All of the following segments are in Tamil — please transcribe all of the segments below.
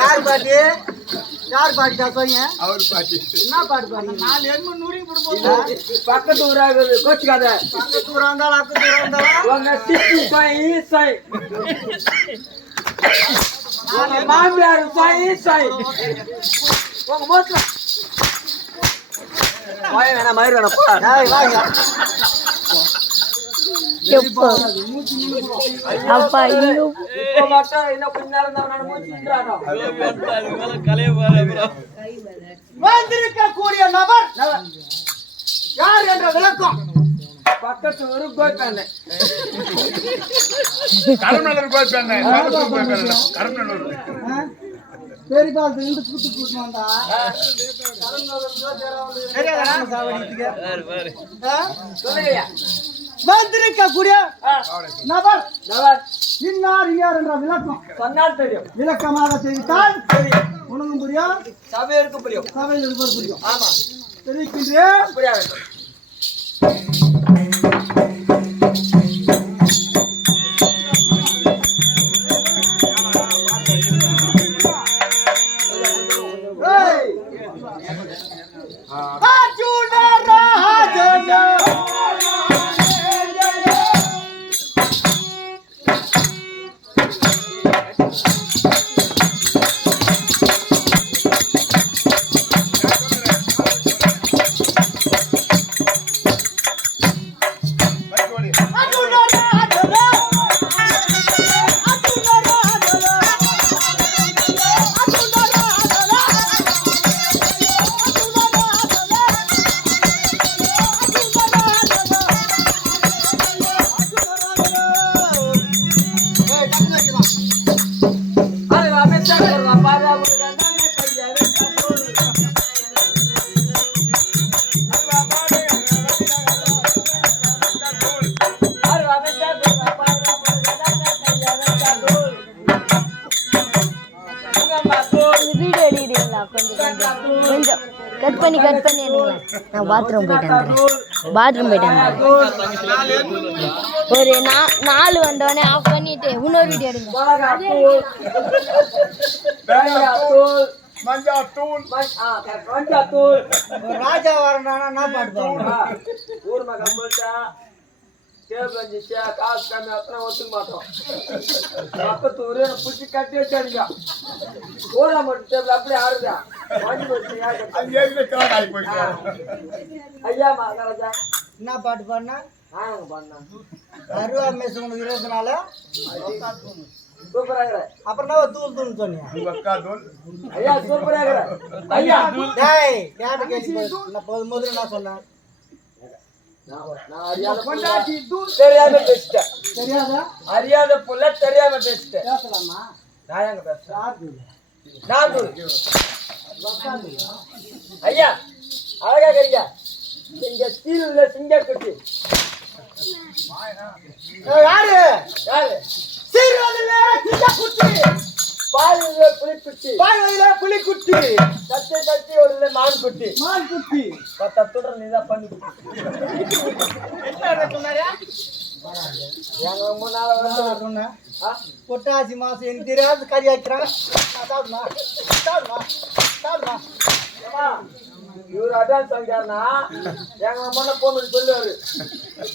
யார் பாட்டி யார் பாட்டிட்டா சொல்லுங்க அவர் பாட்டி என்ன பாட்டு பாருங்க 4 எண்ம நூறி போடுவோம் பக்கத்து ஊராகுது கோச்சுக்காத பக்கத்து ஊரா இருந்தாலும் அக்கத்து ஊரா இருந்தாலும் உங்க சித்தி சாய் சாய் உங்க மாமியார் சாய் சாய் உங்க மோட்ல வாய வேணா மயிர் வேணா போ டேய் வாங்க அப்பா இன்னும் இப்போ மட்டும் இன்னும் கொஞ்ச நேரம் தான் நான் மூச்சின்றானோ வந்திருக்க கூடிய நபர் யார் என்ற விளக்கம் பக்கத்து ஒரு கோய்ப்பானே கருமலர் கோய்ப்பானே கருமலர் பெரியப்பா இருந்து கூட்டு கூட்டு வந்தா வந்திருக்க கூடிய நபர் இன்னார் யார் என்ற விளக்கம் சொன்னால் தெரியும் விளக்கமாக தெரிவித்தால் உனக்கும் புரியும் சபையருக்கு புரியும் சபையில் இருப்பது புரியும் ஆமா தெரிவிக்கின்றேன் புரியாது கொஞ்சம் கட் பண்ணி நான் பாத்ரூம் போயிட்டேன் ஒரு 4 வந்தோடனே ஆஃப் பண்ணிட்டு இன்னொரு வீடியோ எடுங்க ராஜா வரனா என்ன பாட்டு பாருங்க ஊர் மகன் போட்டா டேபிள் வந்துச்சா காசு கம்மி அத்தனை ஒத்துக்க மாட்டோம் பக்கத்து ஊரே பிடிச்சி கட்டி வச்சாருங்க ஊரா மட்டும் டேபிள் அப்படியே ஆடுதா வாங்கி வச்சு ஐயா மகாராஜா என்ன பாட்டு பாடினா ஆங்க பண்ணா அருவா மேசு உனக்கு 24 சூப்பராக அப்புறம் என்ன தூள் தூள் சொன்னியா ஐயா சூப்பராக ஐயா டேய் யாரு கேட்டு நான் முதல்ல நான் சொன்னேன் நான் தெரியாம பேசிட்டேன் தெரியாதா அறியாத புள்ள தெரியாம பேசிட்டேன் பேசலாமா நான் எங்க பேசுறேன் ஐயா அழகா கறிங்க இங்க ஸ்டீல்ல சிங்க குட்டி யாரு யாரு சீர்வதிலே சிங்க குட்டி பாலிலே புலிக்குட்டி பாய்வதிலே புலிக்குட்டி கட்டி கட்டி ஒரு மான் குட்டி மான் குட்டி பத்தத்துடன் நீதான் பண்ணி என்ன சொன்னாரா எங்க முன்னால சொன்னேன் பொட்டாசி மாசம் எனக்கு தெரியாது கறி ஆக்கிறாங்க இவரு அட்வான்ஸ் வாங்கிட்டாருன்னா எங்க அம்மா போன் பண்ணி சொல்லுவாரு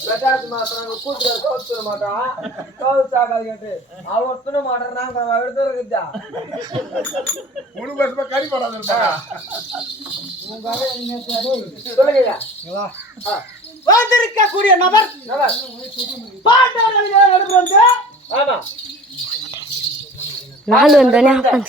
பெட்டாசி மாசம் நாங்க கூட்டுறாரு கவுத்து தர மாட்டோம் கவுத்து ஆகாது கேட்டு அவர் துணை மாட்டோம் நாங்க எடுத்து இருக்குதா கறி போடாது சொல்லுங்க வந்திருக்க கூடிய நபர் பாண்டவர்கள் நடுவர் ஆமா 4 வந்தோடனே ஆஃப் பண்ண